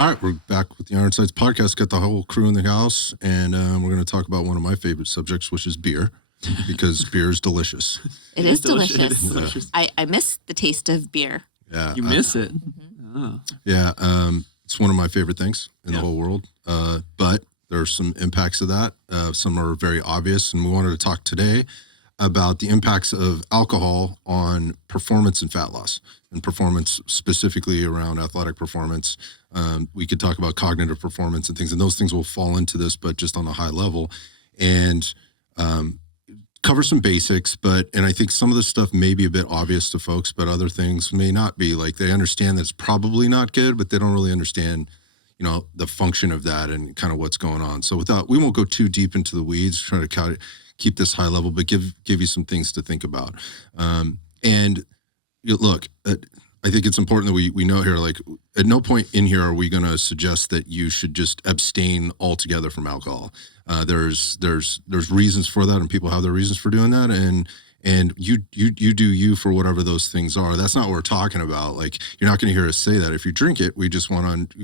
All right, we're back with the Iron Sights podcast. Got the whole crew in the house, and we're going to talk about one of my favorite subjects, which is beer, because beer is delicious. It is delicious. It is delicious. I miss the taste of beer. Yeah, You miss it. Mm-hmm. Oh. Yeah, it's one of my favorite things in the whole world. But there are some impacts of that. Some are very obvious, and we wanted to talk today about the impacts of alcohol on performance and fat loss, and performance specifically around athletic performance. We could talk about cognitive performance and things, and those things will fall into this, but just on a high level, and cover some basics. And I think some of this stuff may be a bit obvious to folks, but other things may not be. Like, they understand that it's probably not good, but they don't really understand, the function of that and kind of what's going on. So we won't go too deep into the weeds, try to keep this high level, but give you some things to think about. Look, I think it's important that we know here, like, at no point in here are we going to suggest that you should just abstain altogether from alcohol. There's reasons for that, and people have their reasons for doing that, and you do you for whatever those things are. That's not what we're talking about. Like, you're not going to hear us say that. If you drink it, we just want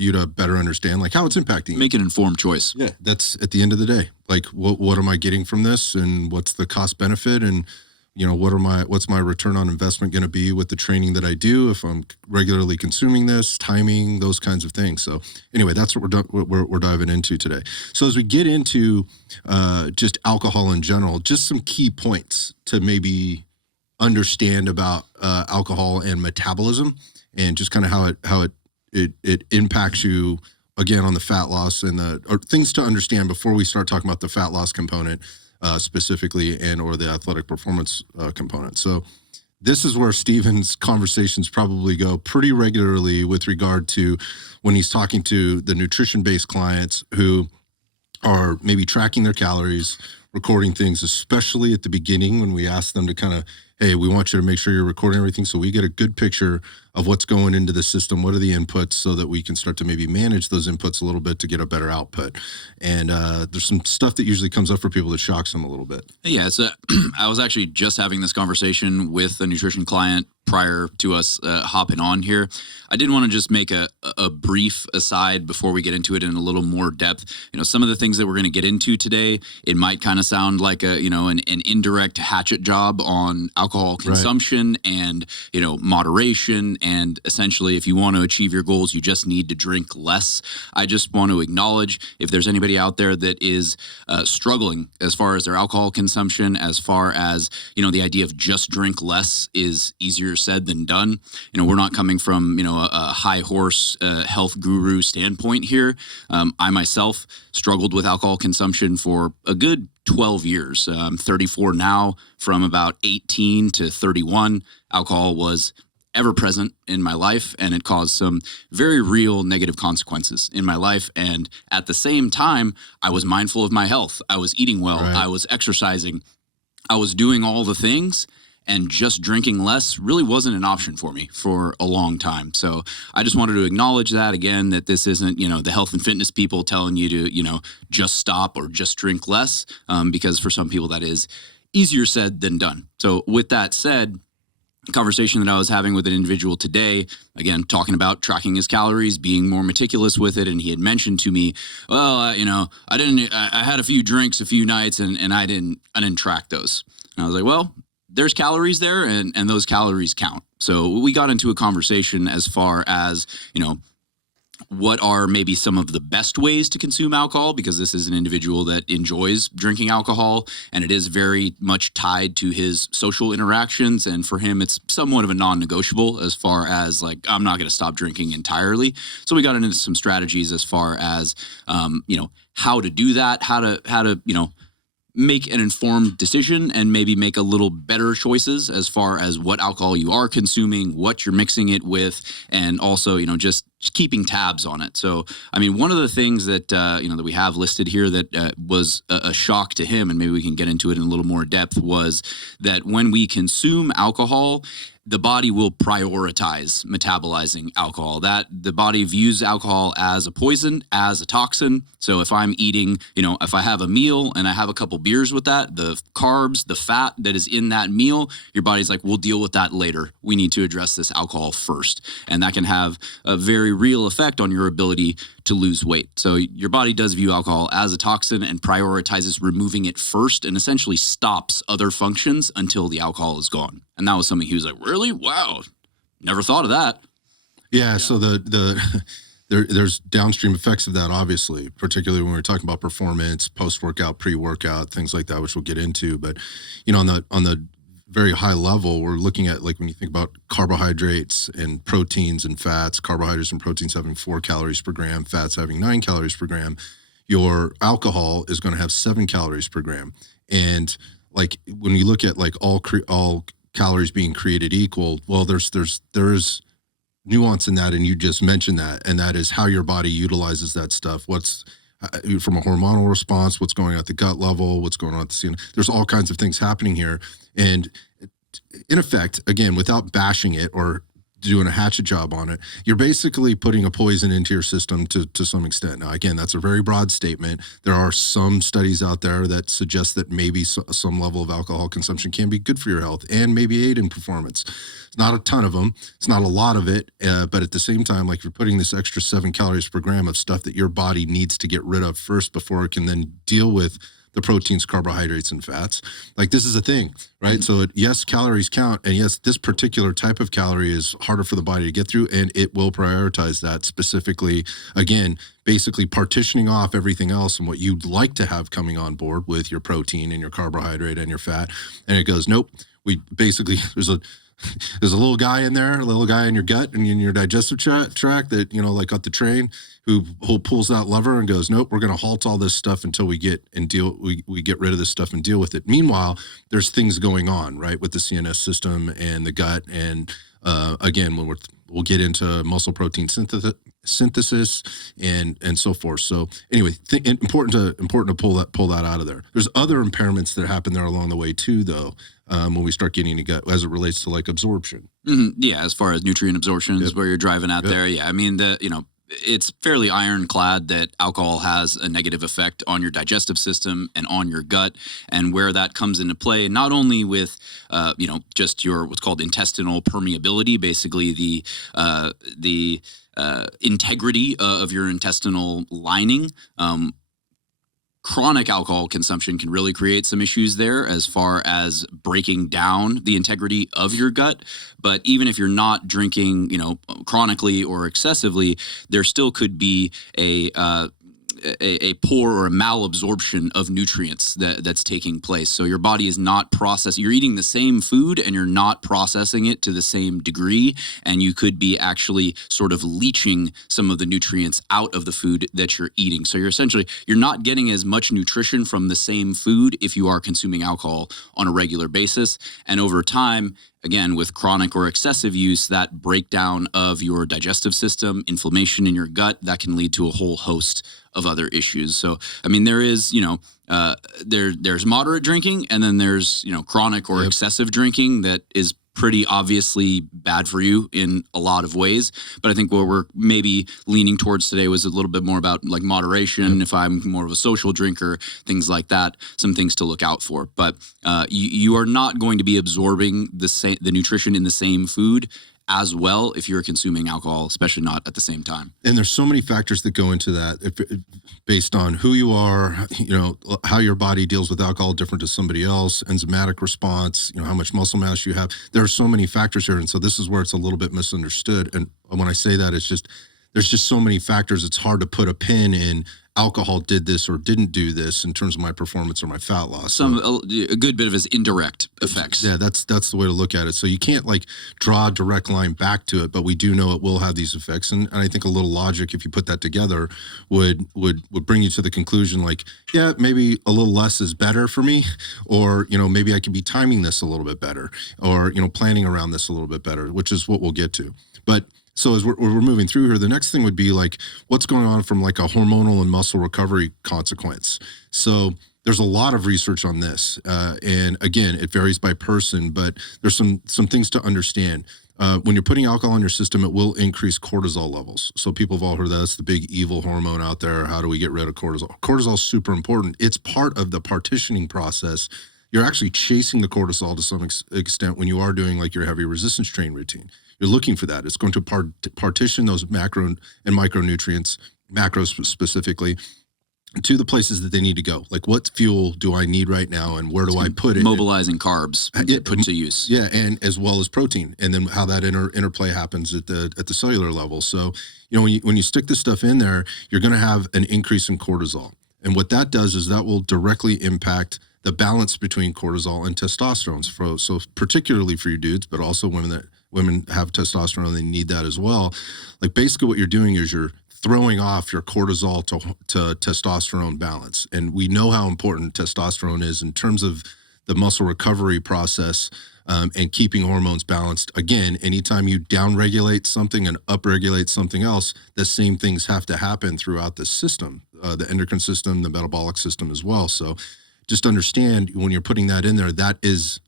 you to better understand, like, how it's impacting you. Make an informed choice. Yeah, that's at the end of the day. Like, what am I getting from this, and what's the cost benefit, and what's my return on investment going to be with the training that I do if I'm regularly consuming this, timing, those kinds of things. So anyway, that's what we're diving into today. So as we get into just alcohol in general, just some key points to maybe understand about alcohol and metabolism, and just kind of how it impacts you again on the fat loss or things to understand before we start talking about the fat loss component. Specifically, or the athletic performance component. So this is where Steven's conversations probably go pretty regularly with regard to when he's talking to the nutrition-based clients who are maybe tracking their calories, recording things, especially at the beginning when we ask them to kind of, hey, we want you to make sure you're recording everything so we get a good picture of what's going into the system, what are the inputs, so that we can start to maybe manage those inputs a little bit to get a better output. And there's some stuff that usually comes up for people that shocks them a little bit. Yeah, so I was actually just having this conversation with a nutrition client prior to us hopping on here. I did want to just make a brief aside before we get into it in a little more depth. Some of the things that we're going to get into today, it might kind of sound like an indirect hatchet job on alcohol consumption, right, and moderation, and essentially if you want to achieve your goals, you just need to drink less. I just want to acknowledge if there's anybody out there that is struggling as far as their alcohol consumption, as far as the idea of just drink less is easier said than done. We're not coming from a high horse health guru standpoint here. I myself struggled with alcohol consumption for a good 12 years. I'm 34 now. From about 18 to 31, alcohol was ever present in my life, and it caused some very real negative consequences in my life. And at the same time, I was mindful of my health. I was eating well. Right. I was exercising. I was doing all the things, and just drinking less really wasn't an option for me for a long time. So I just wanted to acknowledge that again, that this isn't, the health and fitness people telling you to, just stop or just drink less, because for some people that is easier said than done. So with that said, the conversation that I was having with an individual today, again, talking about tracking his calories, being more meticulous with it. And he had mentioned to me, well, I had a few drinks a few nights and I didn't track those. And I was like, well, there's calories there, and those calories count. So we got into a conversation as far as, what are maybe some of the best ways to consume alcohol, because this is an individual that enjoys drinking alcohol, and it is very much tied to his social interactions. And for him, it's somewhat of a non-negotiable as far as, like, I'm not going to stop drinking entirely. So we got into some strategies as far as, how to do that, how to, make an informed decision and maybe make a little better choices as far as what alcohol you are consuming, what you're mixing it with, and also, just keeping tabs on it. So, one of the things that, that we have listed here that was a shock to him, and maybe we can get into it in a little more depth, was that when we consume alcohol, the body will prioritize metabolizing alcohol. That the body views alcohol as a poison, as a toxin. So if I'm eating, if I have a meal and I have a couple beers with that, the carbs, the fat that is in that meal, your body's like, we'll deal with that later. We need to address this alcohol first. And that can have a very real effect on your ability to lose weight. So your body does view alcohol as a toxin and prioritizes removing it first and essentially stops other functions until the alcohol is gone. And that was something he was like, really? Wow. Never thought of that. Yeah. So there's downstream effects of that, obviously, particularly when we're talking about performance, post-workout, pre-workout, things like that, which we'll get into. But, on the very high level, we're looking at, like, when you think about carbohydrates and proteins and fats, carbohydrates and proteins having 4 calories per gram, fats having 9 calories per gram, your alcohol is going to have 7 calories per gram. And like, when you look at like all calories being created equal, well, there's nuance in that. And you just mentioned that, and that is how your body utilizes that stuff. What's from a hormonal response, what's going on at the gut level, what's going on at the CNS. There's all kinds of things happening here. And in effect, again, without bashing it or doing a hatchet job on it, you're basically putting a poison into your system to some extent. Now, again, that's a very broad statement. There are some studies out there that suggest that maybe some level of alcohol consumption can be good for your health and maybe aid in performance. It's not a ton of them. It's not a lot of it. But at the same time, like, you're putting this extra 7 calories per gram of stuff that your body needs to get rid of first before it can then deal with the proteins, carbohydrates, and fats. Like, this is a thing, right? Mm-hmm. So yes, calories count. And yes, this particular type of calorie is harder for the body to get through, and it will prioritize that specifically. Again, basically partitioning off everything else and what you'd like to have coming on board with your protein and your carbohydrate and your fat. And it goes, nope, we basically, there's a little guy in there, a little guy in your gut and in your digestive tract that, like at the train, who pulls that lever and goes, nope, we're going to halt all this stuff until we get rid of this stuff and deal with it. Meanwhile, there's things going on, right, with the CNS system and the gut. And again, when we'll get into muscle protein synthesis and so forth. So anyway, important to pull that out of there. There's other impairments that happen there along the way too, though. When we start getting to gut, as it relates to like absorption. Mm-hmm. Yeah, as far as nutrient absorption is where you're driving at there. Yeah, I mean, it's fairly ironclad that alcohol has a negative effect on your digestive system and on your gut, and where that comes into play, not only with, just your what's called intestinal permeability, basically the integrity of your intestinal lining. Chronic alcohol consumption can really create some issues there as far as breaking down the integrity of your gut. But even if you're not drinking, chronically or excessively, there still could be a poor or a malabsorption of nutrients that's taking place. So your body is not processing. You're eating the same food and you're not processing it to the same degree. And you could be actually sort of leaching some of the nutrients out of the food that you're eating. So you're not getting as much nutrition from the same food if you are consuming alcohol on a regular basis. And over time, again, with chronic or excessive use, that breakdown of your digestive system, inflammation in your gut, that can lead to a whole host of other issues. So, I mean, there is, there's moderate drinking, and then there's, chronic or excessive drinking that is pretty obviously bad for you in a lot of ways. But I think what we're maybe leaning towards today was a little bit more about like moderation. If I'm more of a social drinker, things like that, some things to look out for. But you are not going to be absorbing the nutrition in the same food as well if you're consuming alcohol, especially not at the same time. And there's so many factors that go into that, based on who you are, how your body deals with alcohol different to somebody else, enzymatic response, how much muscle mass you have. There are so many factors here. And so this is where it's a little bit misunderstood. And when I say that, there's just so many factors. It's hard to put a pin in alcohol did this or didn't do this in terms of my performance or my fat loss. A good bit of his indirect effects. Yeah, that's the way to look at it. So you can't like draw a direct line back to it, but we do know it will have these effects. And I think a little logic, if you put that together, would bring you to the conclusion like, yeah, maybe a little less is better for me, or, maybe I could be timing this a little bit better, or, planning around this a little bit better, which is what we'll get to. But so as we're moving through here, the next thing would be like what's going on from like a hormonal and muscle recovery consequence. So there's a lot of research on this, and again, it varies by person, but there's some things to understand. When you're putting alcohol in your system, it will increase cortisol levels. So people have all heard that's the big evil hormone out there. How do we get rid of cortisol? Cortisol is super important. It's part of the partitioning process. You're actually chasing the cortisol to some extent when you are doing like your heavy resistance training routine. You're looking for that. It's going to partition those macro and micronutrients, macros specifically, to the places that they need to go. Like, what fuel do I need right now, and where do I put it? Mobilizing carbs, put to use. Yeah, and as well as protein, and then how that interplay happens at the cellular level. So, when you stick this stuff in there, you're going to have an increase in cortisol, and what that does is that will directly impact the balance between cortisol and testosterone. So particularly for you dudes, but also women have testosterone, they need that as well. Like, basically what you're doing is you're throwing off your cortisol to testosterone balance. And we know how important testosterone is in terms of the muscle recovery process, and keeping hormones balanced. Again, anytime you downregulate something and upregulate something else, the same things have to happen throughout the system, the endocrine system, the metabolic system as well. So just understand, when you're putting that in there, that is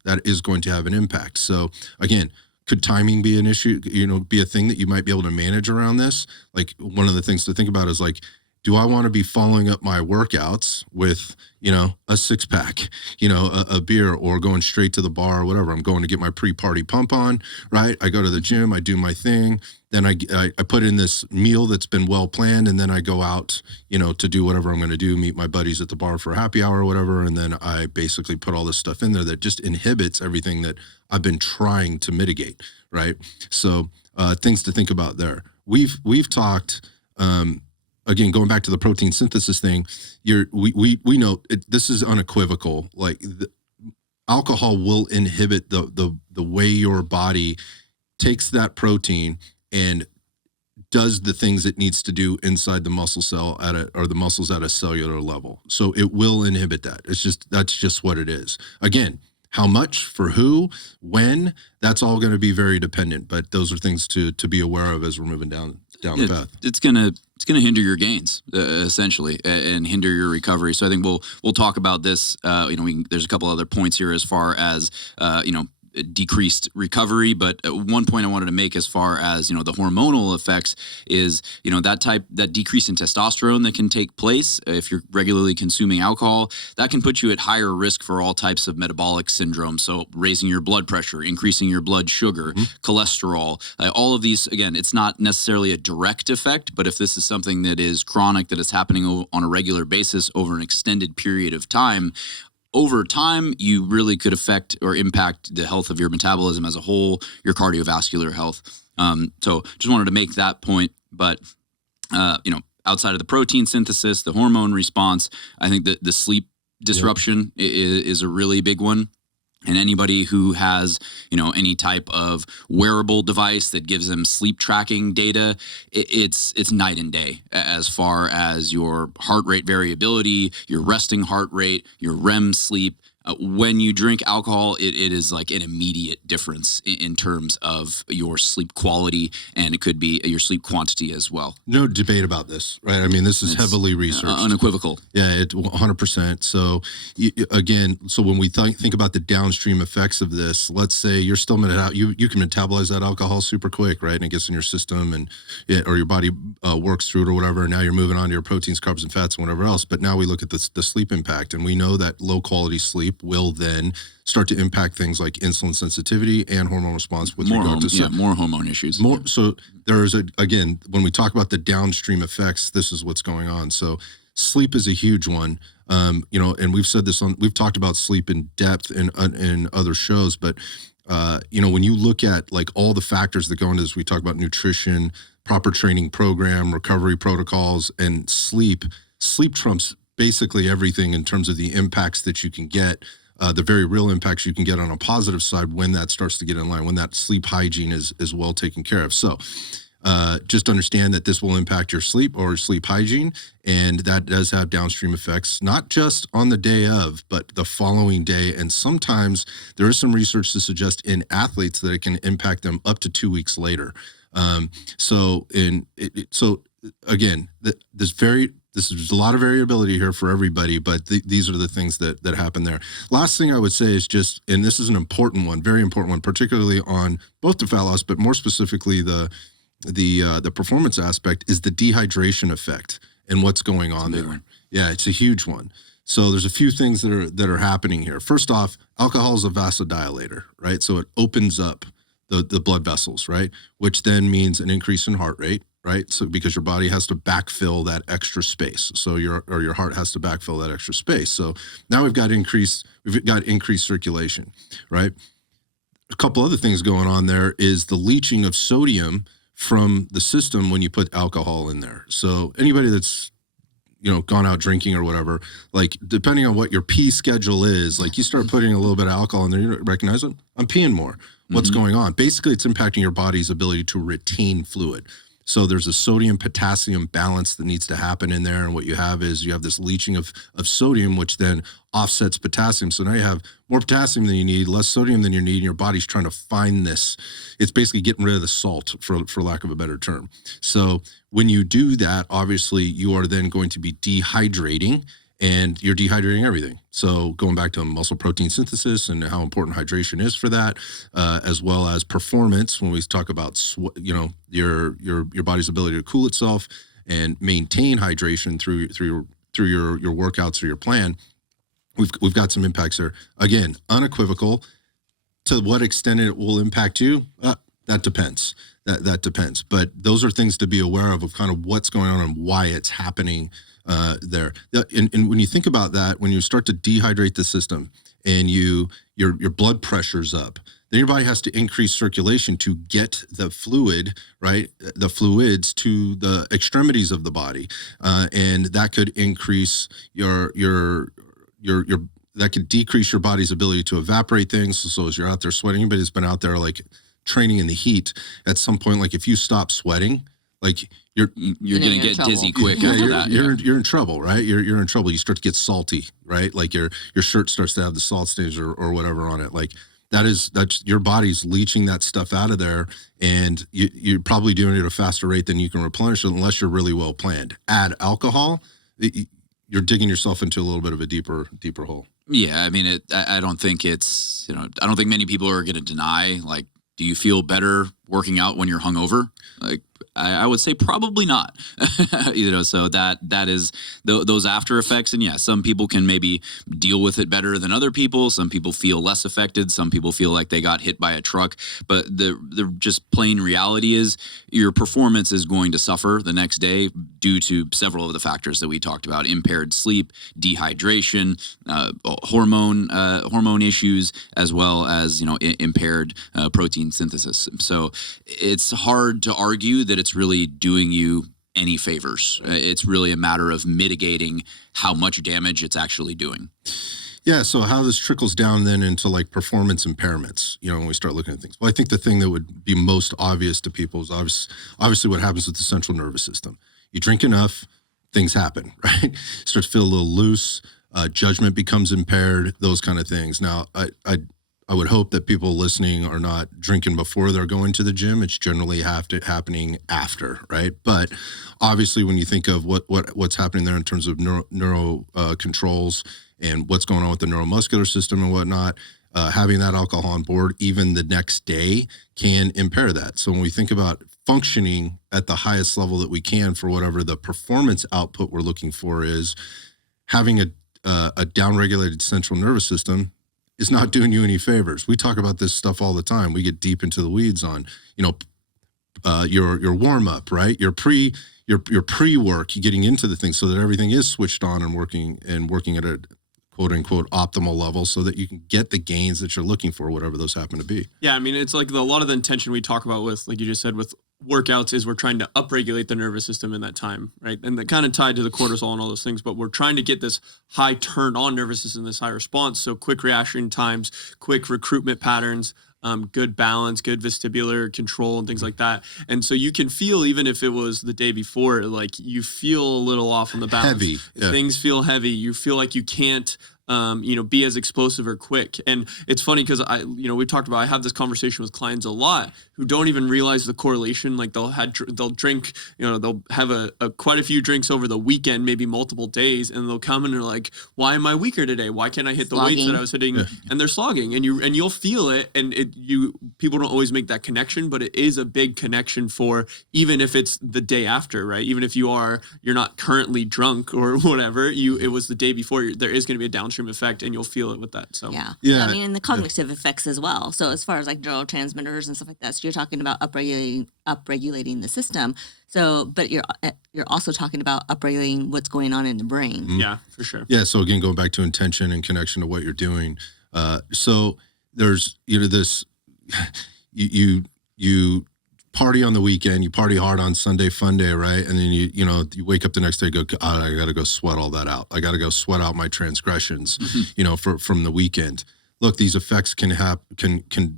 going to have an impact. So again, could timing be an issue, be a thing that you might be able to manage around this? Like, one of the things to think about is, like, do I want to be following up my workouts with, a six pack, a beer, or going straight to the bar or whatever? I'm going to get my pre-party pump on, right? I go to the gym, I do my thing. Then I put in this meal that's been well planned, and then I go out, to do whatever I'm going to do, meet my buddies at the bar for a happy hour or whatever. And then I basically put all this stuff in there that just inhibits everything that I've been trying to mitigate, right? So things to think about there. We've talked, again, going back to the protein synthesis thing, we know this is unequivocal. Like, alcohol will inhibit the way your body takes that protein and does the things it needs to do inside the muscle cell or the muscles at a cellular level. So it will inhibit that. That's just what it is. Again, how much, for who, when, that's all going to be very dependent. But those are things to be aware of as we're moving down the path. It's gonna hinder your gains, essentially, and hinder your recovery. So I think we'll talk about this. There's a couple other points here as far as decreased recovery, but one point I wanted to make as far as the hormonal effects is that decrease in testosterone that can take place if you're regularly consuming alcohol, that can put you at higher risk for all types of metabolic syndrome. So raising your blood pressure, increasing your blood sugar, cholesterol, all of these. Again, it's not necessarily a direct effect, but if this is something that is chronic, that is happening on a regular basis over an extended period of time, over time, you really could affect or impact the health of your metabolism as a whole, your cardiovascular health. So just wanted to make that point. But, outside of the protein synthesis, the hormone response, I think that the sleep disruption is a really big one. And anybody who has, any type of wearable device that gives them sleep tracking data, it's night and day as far as your heart rate variability, your resting heart rate, your REM sleep. When you drink alcohol, it is like an immediate difference in terms of your sleep quality, and it could be your sleep quantity as well. No debate about this, right? I mean, this is heavily researched. Unequivocal. Yeah, 100%. So again, when we think about the downstream effects of this, let's say you're still you can metabolize that alcohol super quick, right? And it gets in your system, and or your body works through it or whatever. And now you're moving on to your proteins, carbs, and fats, and whatever else. But now we look at the sleep impact, and we know that low quality sleep will then start to impact things like insulin sensitivity and hormone response with regard to more hormone issues. So there's again, when we talk about the downstream effects, this is what's going on. So sleep is a huge one. And we've said this we've talked about sleep in depth in other shows, but when you look at like all the factors that go into this, we talk about nutrition, proper training program, recovery protocols, and sleep trumps basically everything in terms of the impacts that you can get, the very real impacts you can get on a positive side when that starts to get in line, when that sleep hygiene is well taken care of. So just understand that this will impact your sleep or sleep hygiene, and that does have downstream effects, not just on the day of, but the following day. And sometimes there is some research to suggest in athletes that it can impact them up to 2 weeks later. Again, this very this is a lot of variability here for everybody, but these are the things that happen there. Last thing I would say is just, and this is an important one, very important one, particularly on both the fat loss, but more specifically the performance aspect, is the dehydration effect and what's going on there. One. Yeah, it's a huge one. So there's a few things that are happening here. First off, alcohol is a vasodilator, right? So it opens up the blood vessels, right? Which then means an increase in heart rate, right? So because your body has to backfill that extra space. So your heart has to backfill that extra space. So now we've got increased circulation, right? A couple other things going on there is the leaching of sodium from the system when you put alcohol in there. So anybody that's gone out drinking or whatever, like depending on what your pee schedule is, like you start putting a little bit of alcohol in there, you recognize it. I'm peeing more. What's going on? Basically, it's impacting your body's ability to retain fluid. So there's a sodium potassium balance that needs to happen in there. And what you have is this leaching of sodium, which then offsets potassium. So now you have more potassium than you need, less sodium than you need, and your body's trying to find this. It's basically getting rid of the salt, for lack of a better term. So when you do that, obviously you are then going to be dehydrating, and you're dehydrating everything. So going back to muscle protein synthesis and how important hydration is for that, as well as performance, when we talk about your body's ability to cool itself and maintain hydration through your workouts or your plan, we've got some impacts there. Again, unequivocal. To what extent it will impact you, that depends. That depends. But those are things to be aware of kind of what's going on and why it's happening there. And when you think about that, when you start to dehydrate the system and your blood pressure's up, then your body has to increase circulation to get the fluid, right? The fluids to the extremities of the body, and that could increase that could decrease your body's ability to evaporate things. So as you're out there sweating, anybody that's been out there like training in the heat, at some point, like if you stop sweating, like you're gonna get dizzy quick after that. You're in trouble, right? You're in trouble. You start to get salty, right? Like your shirt starts to have the salt stains or whatever on it. Like that's your body's leaching that stuff out of there, and you're probably doing it at a faster rate than you can replenish it unless you're really well planned. Add alcohol, you're digging yourself into a little bit of a deeper hole. Yeah, I mean, I don't think it's, I don't think many people are going to deny, like, do you feel better working out when you're hungover? Like, I would say probably not. So that is those after effects. And yeah, some people can maybe deal with it better than other people. Some people feel less affected. Some people feel like they got hit by a truck. But the just plain reality is your performance is going to suffer the next day due to several of the factors that we talked about: impaired sleep, dehydration, hormone issues, as well as impaired protein synthesis. So it's hard to argue that it's really doing you any favors. It's really a matter of mitigating how much damage it's actually doing. Yeah, so how this trickles down then into like performance impairments, when we start looking at things. Well, I think the thing that would be most obvious to people is obviously what happens with the central nervous system. You drink enough, things happen, right? You start to feel a little loose, judgment becomes impaired, those kind of things. Now, I would hope that people listening are not drinking before they're going to the gym. It's generally happening after, right? But obviously, when you think of what's happening there in terms of neuro controls and what's going on with the neuromuscular system and whatnot, having that alcohol on board even the next day can impair that. So when we think about functioning at the highest level that we can for whatever the performance output we're looking for is, having a downregulated central nervous system is not doing you any favors. We talk about this stuff all the time. We get deep into the weeds on, your warm up, right? Your pre-work, getting into the thing so that everything is switched on and working at a quote unquote optimal level so that you can get the gains that you're looking for, whatever those happen to be. Yeah, I mean, it's like a lot of the intention we talk about with, like you just said, with workouts is we're trying to upregulate the nervous system in that time, right? And that kind of tied to the cortisol and all those things, but we're trying to get this high turn on nervous system, this high response. So quick reaction times, quick recruitment patterns, good balance, good vestibular control and things like that. And so you can feel, even if it was the day before, like you feel a little off on the balance. Heavy. Yeah. Things feel heavy. You feel like you can't be as explosive or quick. And it's funny because we talked about, I have this conversation with clients a lot who don't even realize the correlation. Like they'll drink, they'll have a quite a few drinks over the weekend, maybe multiple days, and they'll come and they're like, why am I weaker today? Why can't I hit the weights that I was hitting? Yeah. And they're slogging, and you'll feel it. And people don't always make that connection, but it is a big connection for, even if it's the day after, right? Even if you're not currently drunk or whatever, it was the day before, there is going to be a downstream effect, and you'll feel it with that. So I mean, and the cognitive effects as well. So as far as like neurotransmitters and stuff like that, so you're talking about upregulating the system. So, but you're also talking about upregulating what's going on in the brain. Mm-hmm. Yeah, for sure. Yeah. So again, going back to intention and connection to what you're doing. So there's this, you party on the weekend, you party hard on Sunday fun day, right? And then you wake up the next day, go, I got to go sweat all that out. I got to go sweat out my transgressions, from the weekend. Look, these effects can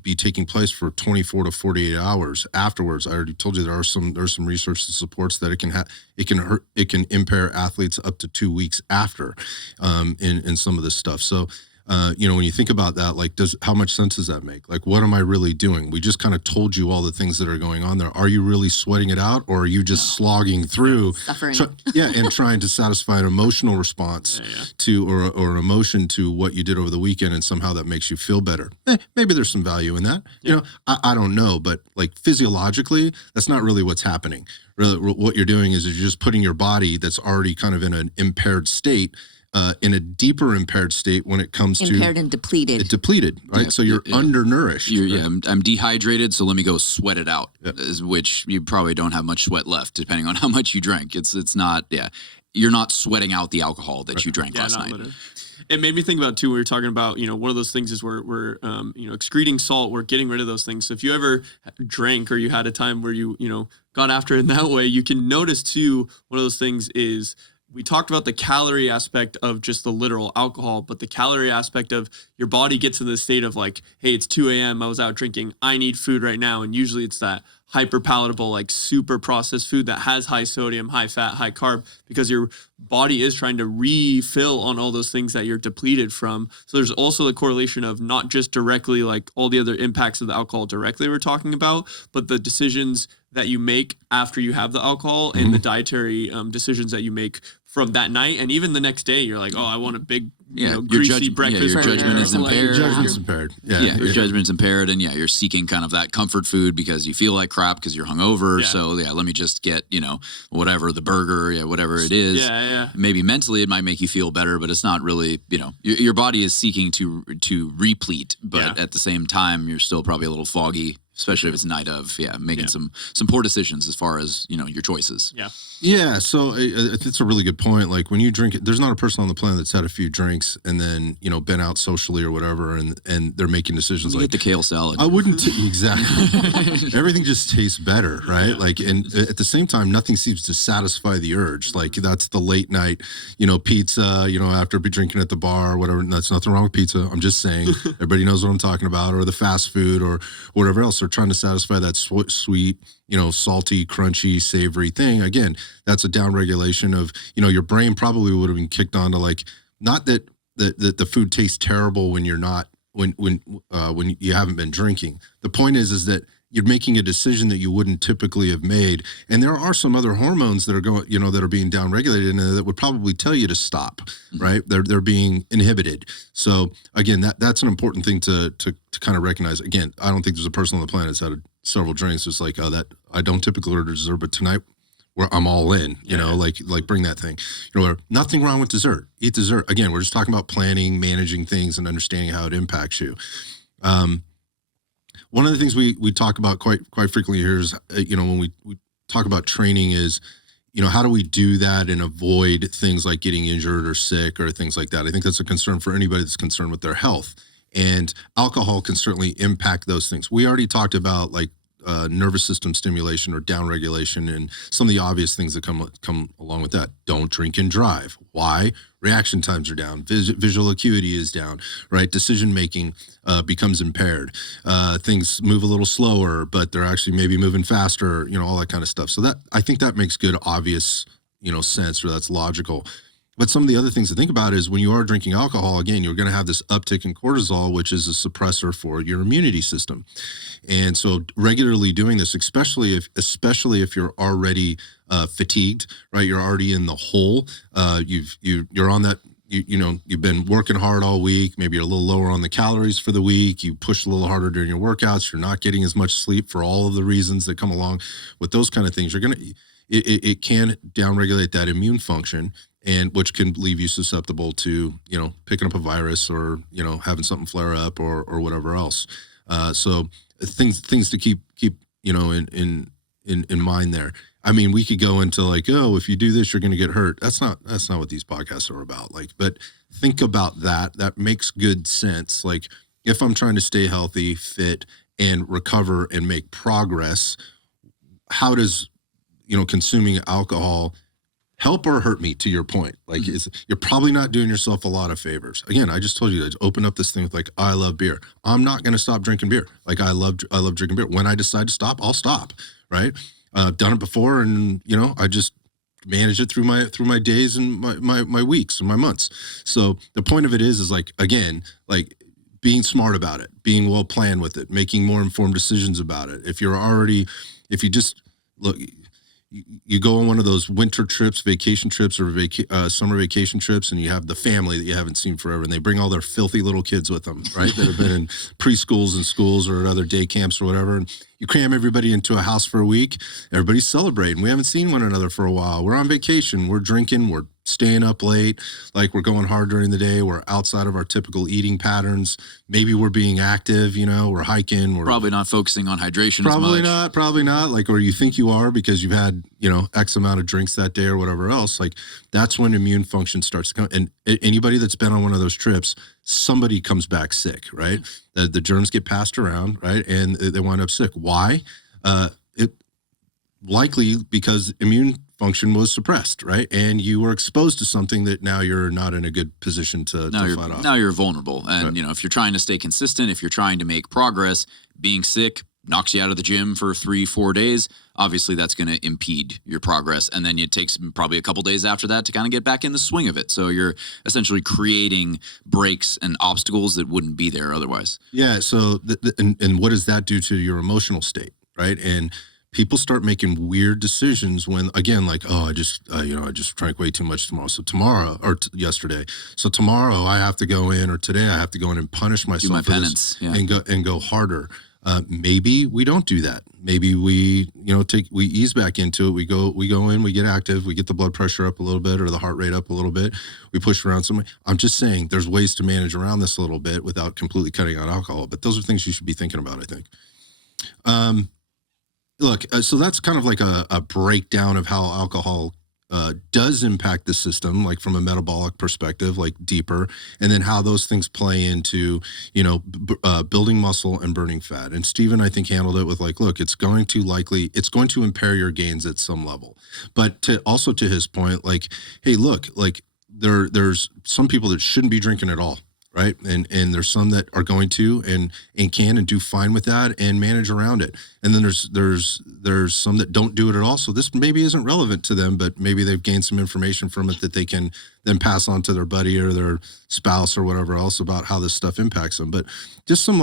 be taking place for 24 to 48 hours afterwards. I already told you there's some research that supports that it can impair athletes up to 2 weeks after, in some of this stuff. So, when you think about that, like, how much sense does that make? Like, what am I really doing? We just kind of told you all the things that are going on there. Are you really sweating it out, or are you just slogging through, suffering? And trying to satisfy an emotional response to, or an emotion to what you did over the weekend, and somehow that makes you feel better? Maybe there's some value in that. Yeah. I don't know, but like physiologically, that's not really what's happening. Really, what you're doing is you're just putting your body that's already kind of in an impaired state, in a deeper impaired state when it comes to impaired and depleted. Depleted, right? Yeah, so you're undernourished. I'm dehydrated, so let me go sweat it out. Yeah. Which you probably don't have much sweat left, depending on how much you drank. It's not. Yeah, you're not sweating out the alcohol that you drank last night. Literally. It made me think about too. We were talking about one of those things is we're excreting salt. We're getting rid of those things. So if you ever drank, or you had a time where you got after it in that way, you can notice too. One of those things is, we talked about the calorie aspect of just the literal alcohol, but the calorie aspect of your body gets in the state of like, hey, it's 2 a.m. I was out drinking. I need food right now. And usually it's that hyper palatable, like super processed food that has high sodium, high fat, high carb, because your body is trying to refill on all those things that you're depleted from. So there's also the correlation of not just directly like all the other impacts of the alcohol directly we're talking about, but the decisions that you make after you have the alcohol, and the dietary decisions that you make from that night, and even the next day, you're like, oh, I want a big, greasy breakfast. Your judgment is impaired. Your judgment's impaired. Your judgment's impaired, and you're seeking kind of that comfort food because you feel like crap because you're hungover. Yeah. So let me just get whatever, the burger, whatever it is. Yeah. Maybe mentally it might make you feel better, but it's not really. Your body is seeking to replete, but at the same time you're still probably a little foggy. Especially if it's night of, making some poor decisions as far as, your choices. Yeah. So it's a really good point. Like when you drink it, there's not a person on the planet that's had a few drinks and then, been out socially or whatever, and they're making decisions You like get the kale salad. I wouldn't exactly. Everything just tastes better, right? Like, and at the same time, nothing seems to satisfy the urge. Like that's the late night, pizza, after drinking at the bar or whatever. And that's nothing wrong with pizza. I'm just saying, everybody knows what I'm talking about, or the fast food or whatever else. They're trying to satisfy that sweet, salty, crunchy, savory thing. Again, that's a downregulation of, your brain probably would have been kicked on to like, not that the food tastes terrible when you're not, when you haven't been drinking. The point is that you're making a decision that you wouldn't typically have made. And there are some other hormones that are going, that are being downregulated and that would probably tell you to stop, right? They're being inhibited. So again, that's an important thing to kind of recognize. Again, I don't think there's a person on the planet that's had several drinks. It's like, that I don't typically order dessert, but tonight I'm all in, like bring that thing, nothing wrong with dessert, eat dessert. Again, we're just talking about planning, managing things, and understanding how it impacts you. One of the things we talk about quite frequently here is, when we talk about training is, how do we do that and avoid things like getting injured or sick or things like that? I think that's a concern for anybody that's concerned with their health. And alcohol can certainly impact those things. We already talked about like nervous system stimulation or downregulation and some of the obvious things that come along with that. Don't drink and drive. Why? Reaction times are down. Visual acuity is down, right? Decision making becomes impaired. Things move a little slower, but they're actually maybe moving faster, all that kind of stuff. So that, I think that makes good, obvious, sense, or that's logical. But some of the other things to think about is when you are drinking alcohol, again, you're going to have this uptick in cortisol, which is a suppressor for your immunity system. And so regularly doing this, especially if you're already fatigued, right? You're already in the hole. You're on that. You've been working hard all week. Maybe you're a little lower on the calories for the week. You push a little harder during your workouts. You're not getting as much sleep for all of the reasons that come along with those kind of things. It can downregulate that immune function, and which can leave you susceptible to, picking up a virus or, having something flare up or whatever else. So things to keep, in mind there. I mean, we could go into like, oh, if you do this, you're going to get hurt. That's not what these podcasts are about. Like, but think about that. That makes good sense. Like, if I'm trying to stay healthy, fit, and recover and make progress, how does, consuming alcohol help or hurt me, to your point? Like, you're probably not doing yourself a lot of favors. Again, I just told you to open up this thing with like, I love beer. I'm not going to stop drinking beer. Like, I love drinking beer. When I decide to stop, I'll stop. Right. I've done it before, and I just manage it through my days and my weeks and my months. So the point of it is like, again, like being smart about it, being well planned with it, making more informed decisions about it. If you just look, you go on one of those winter trips, vacation trips, or summer vacation trips, and you have the family that you haven't seen forever, and they bring all their filthy little kids with them, right? That have been in preschools and schools or at other day camps or whatever. And you cram everybody into a house for a week. Everybody's celebrating. We haven't seen one another for a while. We're on vacation. We're drinking. We're staying up late. Like, we're going hard during the day. We're outside of our typical eating patterns. Maybe we're being active. We're hiking. We're probably not focusing on hydration. Probably not. Like, or you think you are because you've had, X amount of drinks that day or whatever else. Like, that's when immune function starts to come. And anybody that's been on one of those trips, somebody comes back sick, right? The germs get passed around, right? And they wind up sick. Why? It likely because immune function was suppressed, right? And you were exposed to something that now you're not in a good position to fight off. Now you're vulnerable. And, Right. if you're trying to stay consistent, if you're trying to make progress, being sick knocks you out of the gym for 3-4 days. Obviously, that's going to impede your progress. And then it takes probably a couple days after that to kind of get back in the swing of it. So you're essentially creating breaks and obstacles that wouldn't be there otherwise. Yeah. So, and what does that do to your emotional state, right? And people start making weird decisions when, again, like, oh, I just drank way too much tomorrow. So yesterday. So tomorrow I have to go in, or today I have to go in and punish myself. Do my for penance, this yeah. and go harder. Maybe we don't do that. Maybe we ease back into it. We go in, we get active, we get the blood pressure up a little bit or the heart rate up a little bit. We push around some. I'm just saying there's ways to manage around this a little bit without completely cutting out alcohol. But those are things you should be thinking about, I think. Look, so that's kind of like a breakdown of how alcohol does impact the system, like from a metabolic perspective, like deeper, and then how those things play into, building muscle and burning fat. And Stephen, I think, handled it with like, look, it's going to impair your gains at some level. But to his point, like, hey, look, like there's some people that shouldn't be drinking at all. Right. And there's some that are going to and can and do fine with that and manage around it. And then there's some that don't do it at all. So this maybe isn't relevant to them, but maybe they've gained some information from it that they can then pass on to their buddy or their spouse or whatever else about how this stuff impacts them. But just some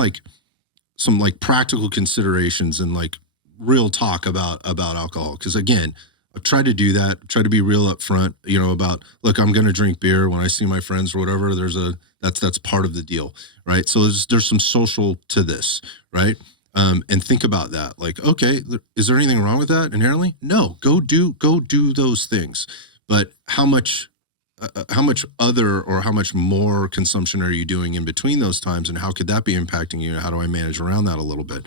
practical considerations and like real talk about alcohol. Because again, I've tried to do that, try to be real up front, about, look, I'm going to drink beer when I see my friends or whatever. That's part of the deal, right? So there's some social to this, right? And think about that. Like, okay, is there anything wrong with that inherently? No, go do those things. But how much other or how much more consumption are you doing in between those times, and how could that be impacting you? How do I manage around that a little bit?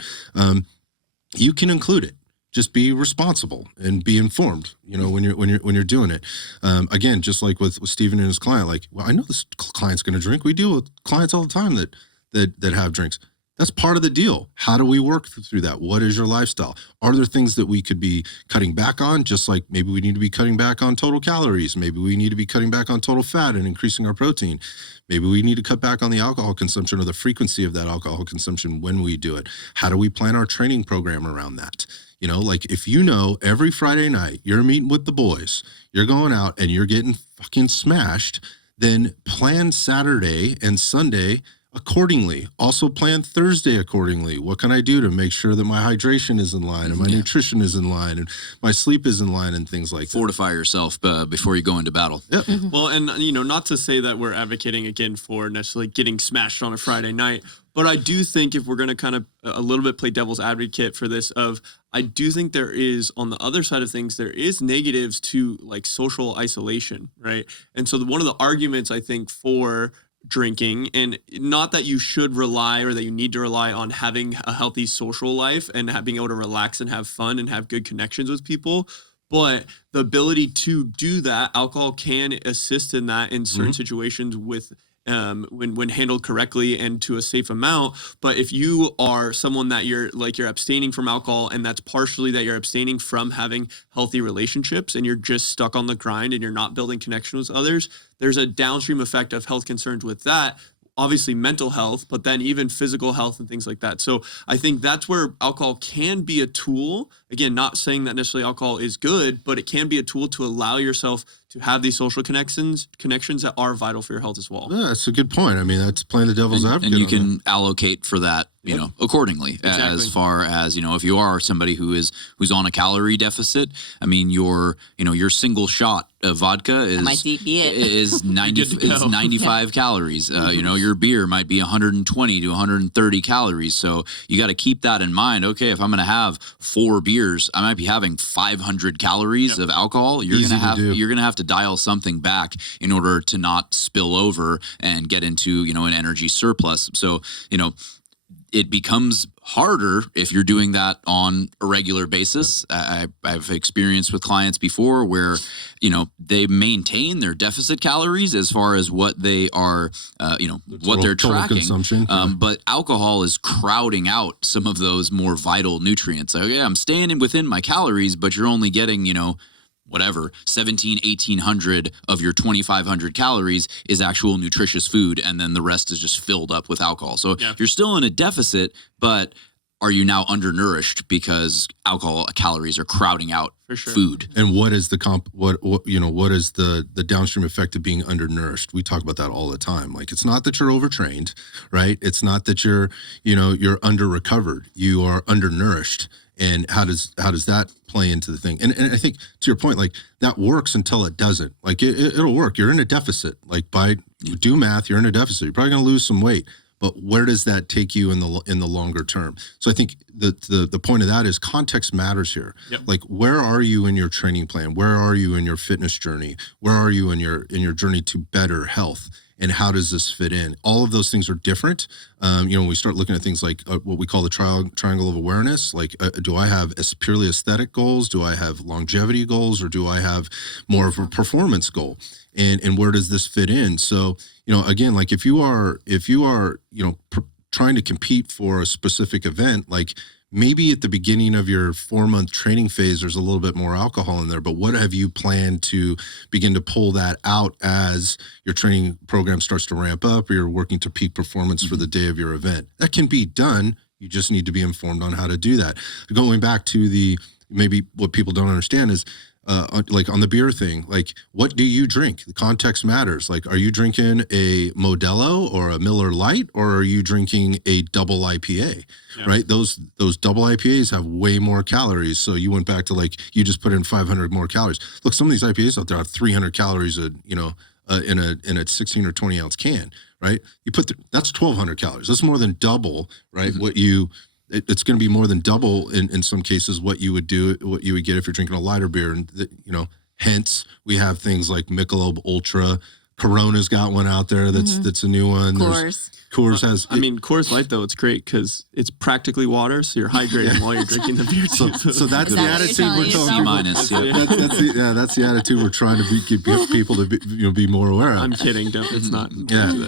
You can include it. Just be responsible and be informed, when you're doing it. Again, just like with Stephen and his client, like, well, I know this client's going to drink. We deal with clients all the time that have drinks. That's part of the deal. How do we work through that? What is your lifestyle? Are there things that we could be cutting back on? Just like maybe we need to be cutting back on total calories. Maybe we need to be cutting back on total fat and increasing our protein. Maybe we need to cut back on the alcohol consumption or the frequency of that alcohol consumption when we do it. How do we plan our training program around that? You know, like if you know every Friday night you're meeting with the boys, you're going out and you're getting fucking smashed, then plan Saturday and Sunday accordingly. Also plan Thursday accordingly. What can I do to make sure that my hydration is in line and my nutrition is in line and my sleep is in line and things like that. Fortify yourself before you go into battle. Yep. Well, and not to say that we're advocating again for necessarily getting smashed on a Friday night, but I do think if we're going to kind of a little bit play devil's advocate for this, I do think there is, on the other side of things, there is negatives to like social isolation, right? And so one of the arguments I think for drinking, and not that you should rely or that you need to rely on having a healthy social life and being able to relax and have fun and have good connections with people, but the ability to do that, alcohol can assist in that in certain situations with when handled correctly and to a safe amount. But if you are someone that you're abstaining from alcohol, and that's partially that you're abstaining from having healthy relationships and you're just stuck on the grind and you're not building connection with others, there's a downstream effect of health concerns with that. Obviously mental health, but then even physical health and things like that. So I think that's where alcohol can be a tool. Again, not saying that necessarily alcohol is good, but it can be a tool to allow yourself to have these social connections that are vital for your health as well. Yeah, that's a good point. I mean, that's playing the devil's advocate. And you can allocate for that, you know, accordingly. Exactly. As far as, you know, if you are somebody who's on a calorie deficit, I mean, your single shot of vodka might be it. is 95 calories. You know, your beer might be 120 to 130 calories. So you got to keep that in mind. Okay, if I'm going to have 4 beers, I might be having 500 calories of alcohol. You're going to have to dial something back in order to not spill over and get into, you know, an energy surplus. So, you know, it becomes harder if you're doing that on a regular basis. I've experienced with clients before where, you know, they maintain their deficit calories as far as what they are, what they're tracking. Consumption. But alcohol is crowding out some of those more vital nutrients. So, yeah, I'm staying within my calories, but you're only getting, you know, whatever, 1,800 of your 2,500 calories is actual nutritious food, and then the rest is just filled up with alcohol. So you're still in a deficit, but are you now undernourished because alcohol calories are crowding out food? And what is the what is the downstream effect of being undernourished? We talk about that all the time. Like, it's not that you're overtrained, right? It's not that you're under recovered. You are undernourished. And how does that play into the thing? And I think, to your point, like, that works until it doesn't. Like, it'll work. You're in a deficit. Like, you do math, you're in a deficit. You're probably going to lose some weight. But where does that take you in the longer term? So I think the point of that is context matters here. Yep. Like, where are you in your training plan? Where are you in your fitness journey? Where are you in your journey to better health? And how does this fit in? All of those things are different. When we start looking at things like what we call the triangle of awareness, like, do I have purely aesthetic goals? Do I have longevity goals? Or do I have more of a performance goal? And where does this fit in? So, again, like, if you are trying to compete for a specific event, like, maybe at the beginning of your 4-month training phase, there's a little bit more alcohol in there, but what have you planned to begin to pull that out as your training program starts to ramp up, or you're working to peak performance for the day of your event? That can be done. You just need to be informed on how to do that. Going back to maybe what people don't understand is, like, on the beer thing, like, what do you drink? The context matters. Like, are you drinking a Modelo or a Miller Lite, or are you drinking a double IPA, right? Those double IPAs have way more calories. So you went back to, like, you just put in 500 more calories. Look, some of these IPAs out there have 300 calories in a 16 or 20 ounce can, right? That's 1,200 calories. That's more than double, right? Mm-hmm. It's going to be more than double in some cases what you would get if you're drinking a lighter beer. And hence we have things like Michelob Ultra, Corona's got one out there that's a new one. Coors. Coors has. I mean, Coors Light though, it's great because it's practically water, so you're hydrating while you're drinking the beer too. So that's Is the that what you're attitude telling we're yourself? talking C-minus, yeah. That's the attitude we're trying to get people to be more aware of. I'm kidding. Don't. It's not. Yeah,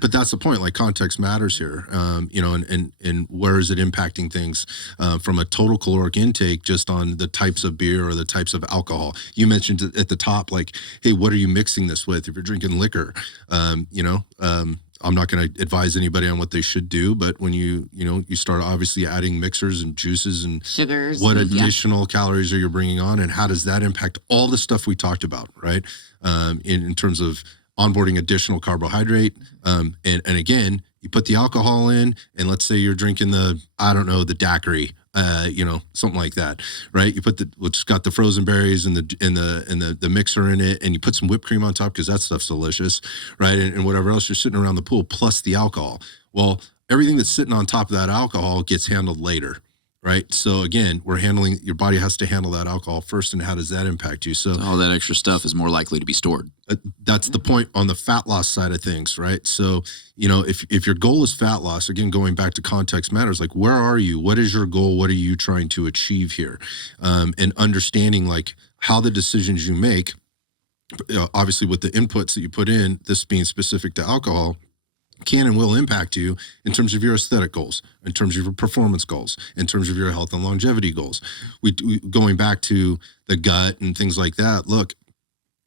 but that's the point. Like context matters here. And where is it impacting things from a total caloric intake, just on the types of beer or the types of alcohol. You mentioned at the top, like, hey, what are you mixing this with? If you're drinking liquor, I'm not going to advise anybody on what they should do, but when you start obviously adding mixers and juices and Sugars. what additional calories are you bringing on, and how does that impact all the stuff we talked about, right? In terms of onboarding additional carbohydrate, and again, you put the alcohol in, and let's say you're drinking the daiquiri, something like that, right? You put which got the frozen berries and the mixer in it, and you put some whipped cream on top because that stuff's delicious, right? And whatever else you're sitting around the pool, plus the alcohol. Well, everything that's sitting on top of that alcohol gets handled later, right? So again, your body has to handle that alcohol first, and how does that impact you? So all that extra stuff is more likely to be stored. That's the point on the fat loss side of things, right? So, if your goal is fat loss, again, going back to context matters, like where are you? What is your goal? What are you trying to achieve here? And understanding like how the decisions you make, obviously with the inputs that you put in, this being specific to alcohol, can and will impact you in terms of your aesthetic goals, in terms of your performance goals, in terms of your health and longevity goals. We going back to the gut and things like that, look,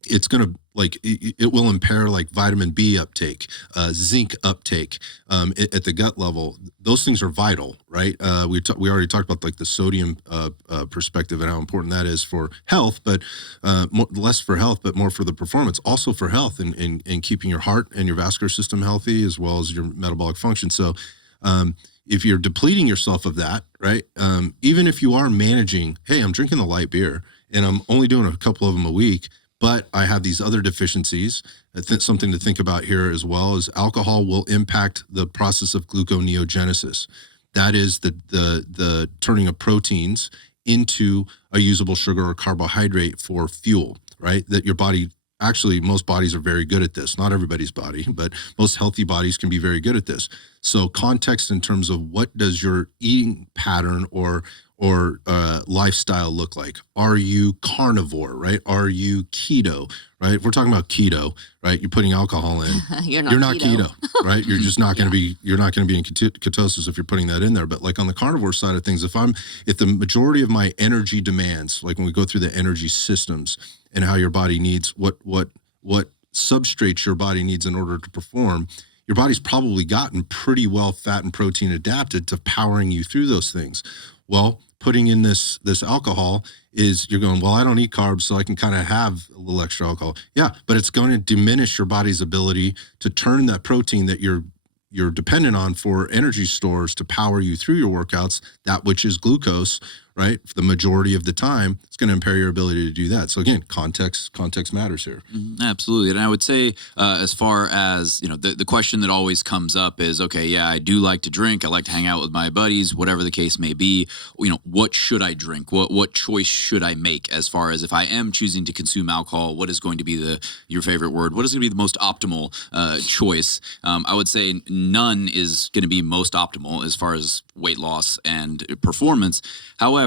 it's going to it will impair like vitamin B uptake, zinc uptake at the gut level. Those things are vital, right? We already talked about like the sodium perspective and how important that is for health, but less for health, but more for the performance, also for health and keeping your heart and your vascular system healthy, as well as your metabolic function. So if you're depleting yourself of that, right? Even if you are managing, hey, I'm drinking the light beer and I'm only doing a couple of them a week, but I have these other deficiencies. Something to think about here as well is alcohol will impact the process of gluconeogenesis. That is the turning of proteins into a usable sugar or carbohydrate for fuel, right? That your body, actually most bodies are very good at this. Not everybody's body, but most healthy bodies can be very good at this. So context in terms of what does your eating pattern or lifestyle look like? Are you carnivore, right? Are you keto, right? If we're talking about keto, right? You're putting alcohol in. You're not keto, right? You're just not going to be. You're not going to be in ketosis if you're putting that in there. But like on the carnivore side of things, if the majority of my energy demands, like when we go through the energy systems and how your body needs what substrates your body needs in order to perform, your body's probably gotten pretty well fat and protein adapted to powering you through those things. Well, putting in this alcohol is you're going, well, I don't eat carbs, so I can kind of have a little extra alcohol. Yeah, but it's going to diminish your body's ability to turn that protein that you're dependent on for energy stores to power you through your workouts, that which is glucose, right? For the majority of the time, it's going to impair your ability to do that. So again, context matters here. Absolutely. And I would say as far as, the question that always comes up is, okay, yeah, I do like to drink. I like to hang out with my buddies, whatever the case may be. What should I drink? What choice should I make as far as if I am choosing to consume alcohol, what is going to be your favorite word? What is going to be the most optimal choice? I would say none is going to be most optimal as far as weight loss and performance. However,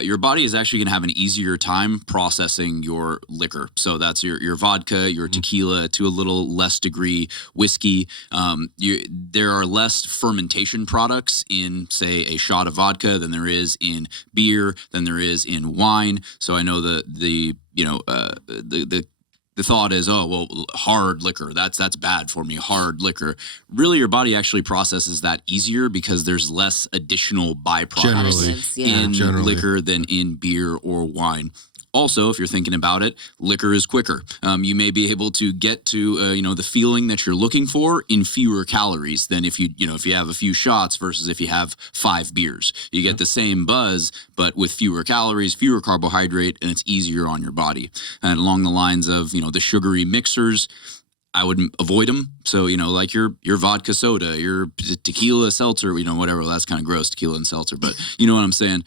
your body is actually going to have an easier time processing your liquor. So that's your vodka, your tequila, to a little less degree whiskey. There are less fermentation products in, say, a shot of vodka than there is in beer, than there is in wine. So I know the thought is, oh, well, hard liquor, that's bad for me, hard liquor. Really, your body actually processes that easier because there's less additional byproducts in liquor than in beer or wine. Also, if you're thinking about it, liquor is quicker. You may be able to get to the feeling that you're looking for in fewer calories than if you have a few shots versus if you have 5 beers. You get the same buzz, but with fewer calories, fewer carbohydrate, and it's easier on your body. And along the lines of the sugary mixers, I would avoid them. So, like your vodka soda, your tequila seltzer, whatever. Well, that's kind of gross, tequila and seltzer, but you know what I'm saying?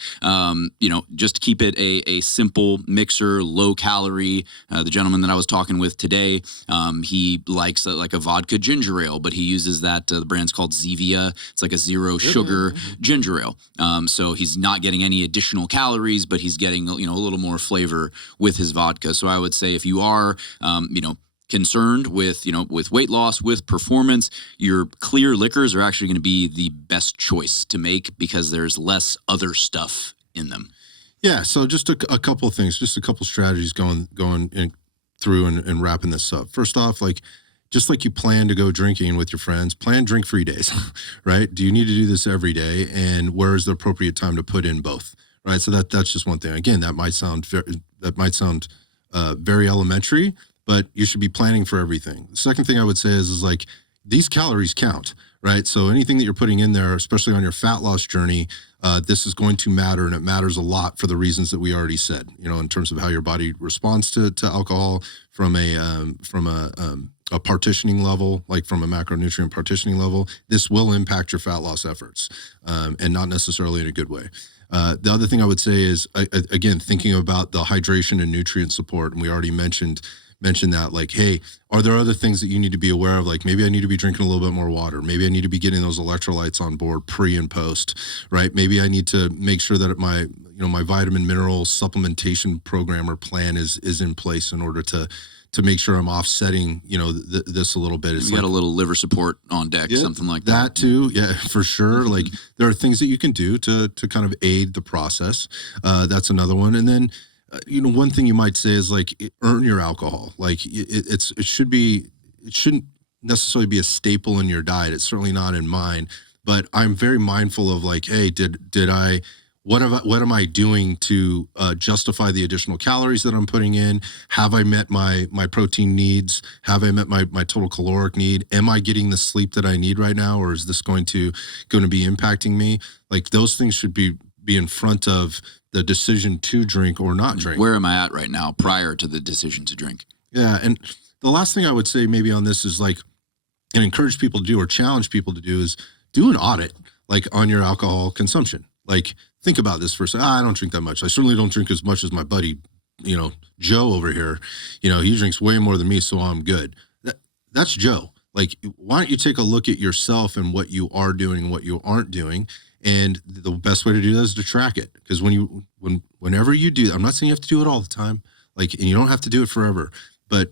Just keep it a simple mixer, low calorie. The gentleman that I was talking with today, he likes like a vodka ginger ale, but he uses that, the brand's called Zevia. It's like a zero sugar ginger ale. So he's not getting any additional calories, but he's getting, a little more flavor with his vodka. So I would say if you are, concerned with weight loss, with performance, your clear liquors are actually going to be the best choice to make because there's less other stuff in them. Yeah. So just a couple of things, just a couple strategies going through and wrapping this up. First off, just like you plan to go drinking with your friends, plan drink-free days, right? Do you need to do this every day? And where is the appropriate time to put in both, right? So that's just one thing. Again, that might sound very elementary, but you should be planning for everything. The second thing I would say is these calories count, right? So anything that you're putting in there, especially on your fat loss journey, this is going to matter, and it matters a lot for the reasons that we already said, in terms of how your body responds to alcohol from a partitioning level, like from a macronutrient partitioning level. This will impact your fat loss efforts, and not necessarily in a good way. The other thing I would say is, again, thinking about the hydration and nutrient support, and we already mentioned that, hey, are there other things that you need to be aware of? Maybe I need to be drinking a little bit more water. Maybe I need to be getting those electrolytes on board pre and post, right? Maybe I need to make sure that my vitamin mineral supplementation program or plan is in place in order to make sure I'm offsetting, this a little bit. You got a little liver support on deck, something like that. That too, yeah, for sure. There are things that you can do to kind of aid the process. That's another one. And then, one thing you might say is earn your alcohol. It shouldn't necessarily be a staple in your diet. It's certainly not in mine, but I'm very mindful of hey, what am I doing to justify the additional calories that I'm putting in? Have I met my protein needs? Have I met my total caloric need? Am I getting the sleep that I need right now? Or is this going to be impacting me? Those things should be in front of the decision to drink or not drink. Where am I at right now prior to the decision to drink? Yeah. And the last thing I would say maybe on this is and encourage people to do or challenge people to do is do an audit on your alcohol consumption. Think about this for a second. I don't drink that much. I certainly don't drink as much as my buddy, Joe over here. He drinks way more than me, so I'm good. That's Joe. Why don't you take a look at yourself and what you are doing and what you aren't doing? And the best way to do that is to track it. Because whenever you do, I'm not saying you have to do it all the time, and you don't have to do it forever, but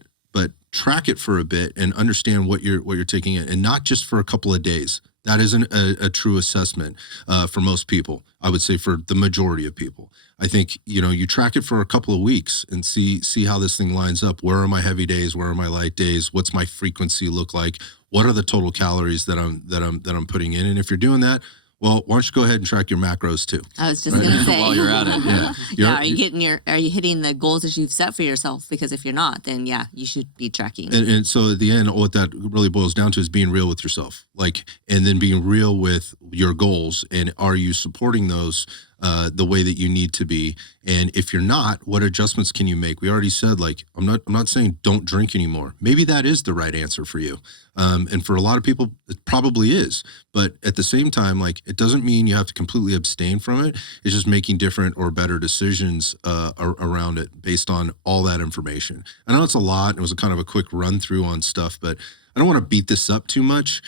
track it for a bit and understand what you're taking in, and not just for a couple of days. That isn't a true assessment for most people. I would say for the majority of people. I think, you track it for a couple of weeks and see how this thing lines up. Where are my heavy days? Where are my light days? What's my frequency look like? What are the total calories that I'm putting in? And if you're doing that, well, why don't you go ahead and track your macros too? I was just going to say, while you're at it, yeah. Are you hitting the goals that you've set for yourself? Because if you're not, then you should be tracking. And so at the end, what that really boils down to is being real with yourself, and then being real with your goals. And are you supporting those the way that you need to be? And if you're not, what adjustments can you make? We already said, I'm not saying don't drink anymore. Maybe that is the right answer for you. And for a lot of people, it probably is. But at the same time, it doesn't mean you have to completely abstain from it. It's just making different or better decisions around it based on all that information. I know it's a lot, and it was a kind of a quick run through on stuff, but I don't want to beat this up too much.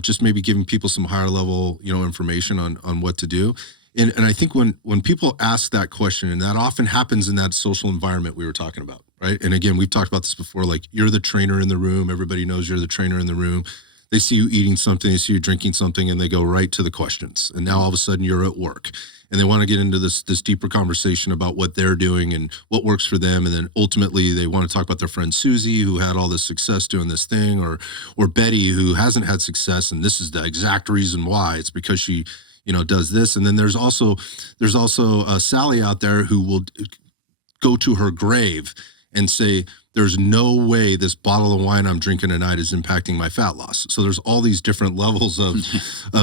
Just maybe giving people some higher level, information on what to do. And I think when people ask that question, and that often happens in that social environment we were talking about, right? And again, we've talked about this before, you're the trainer in the room. Everybody knows you're the trainer in the room. They see you eating something, they see you drinking something, and they go right to the questions. And now all of a sudden you're at work, and they want to get into this deeper conversation about what they're doing and what works for them. And then ultimately they want to talk about their friend CeCe, who had all this success doing this thing, or Betty, who hasn't had success. And this is the exact reason why. It's because she, does this. And then there's also Sally out there who will go to her grave and say, there's no way this bottle of wine I'm drinking tonight is impacting my fat loss. So there's all these different levels of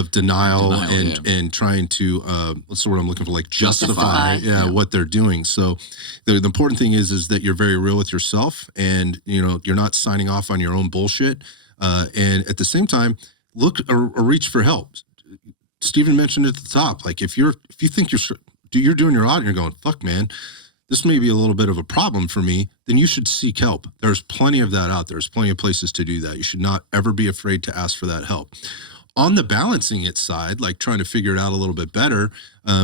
denial and trying to, what's the word I'm looking for? Like justify what they're doing. So the important thing is that you're very real with yourself, and, you know, you're not signing off on your own bullshit. And at the same time, look or reach for help. Stephen mentioned at the top, like if you think you're doing your audit and you're going, fuck, man, this may be a little bit of a problem for me, then you should seek help. There's plenty of that out there. There's plenty of places to do that. You should not ever be afraid to ask for that help. On the balancing it side, like trying to figure it out a little bit better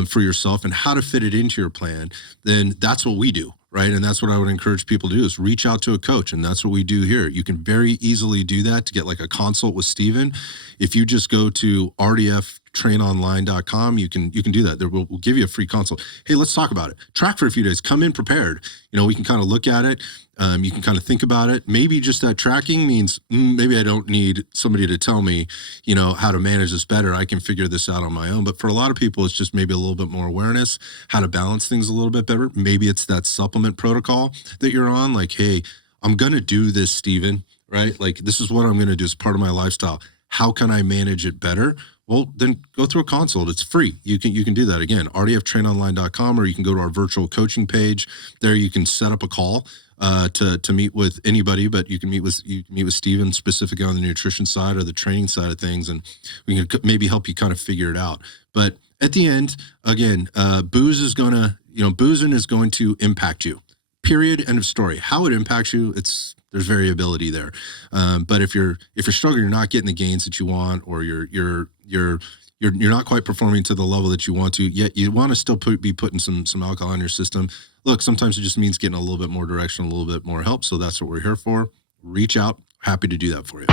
for yourself and how to fit it into your plan, then that's what we do, right? And that's what I would encourage people to do, is reach out to a coach. And that's what we do here. You can very easily do that to get like a consult with Stephen. If you just go to rdftrainonline.com, you can do that. We'll give you a free consult. Hey, let's talk about it. Track for a few days. Come in prepared. You know, we can kind of look at it. You can kind of think about it. Maybe just that tracking means maybe I don't need somebody to tell me, you know, how to manage this better. I can figure this out on my own. But for a lot of people, it's just maybe a little bit more awareness, how to balance things a little bit better. Maybe it's that supplement protocol that you're on. Like, hey, I'm going to do this, Stephen, right? Like, this is what I'm going to do as part of my lifestyle. How can I manage it better? Well, then go through a consult. It's free. You can do that. Again, rdftrainonline.com, or you can go to our virtual coaching page. There you can set up a call to meet with anybody, but you can meet with Stephen specifically on the nutrition side or the training side of things, and we can maybe help you kind of figure it out. But at the end, again, boozing is going to impact you. Period. End of story. How it impacts you, there's variability there. But if you're struggling, you're not getting the gains that you want, or you're not quite performing to the level that you want to, yet you want to still be putting some alcohol in your system. Look, sometimes it just means getting a little bit more direction, a little bit more help. So that's what we're here for. Reach out. Happy to do that for you.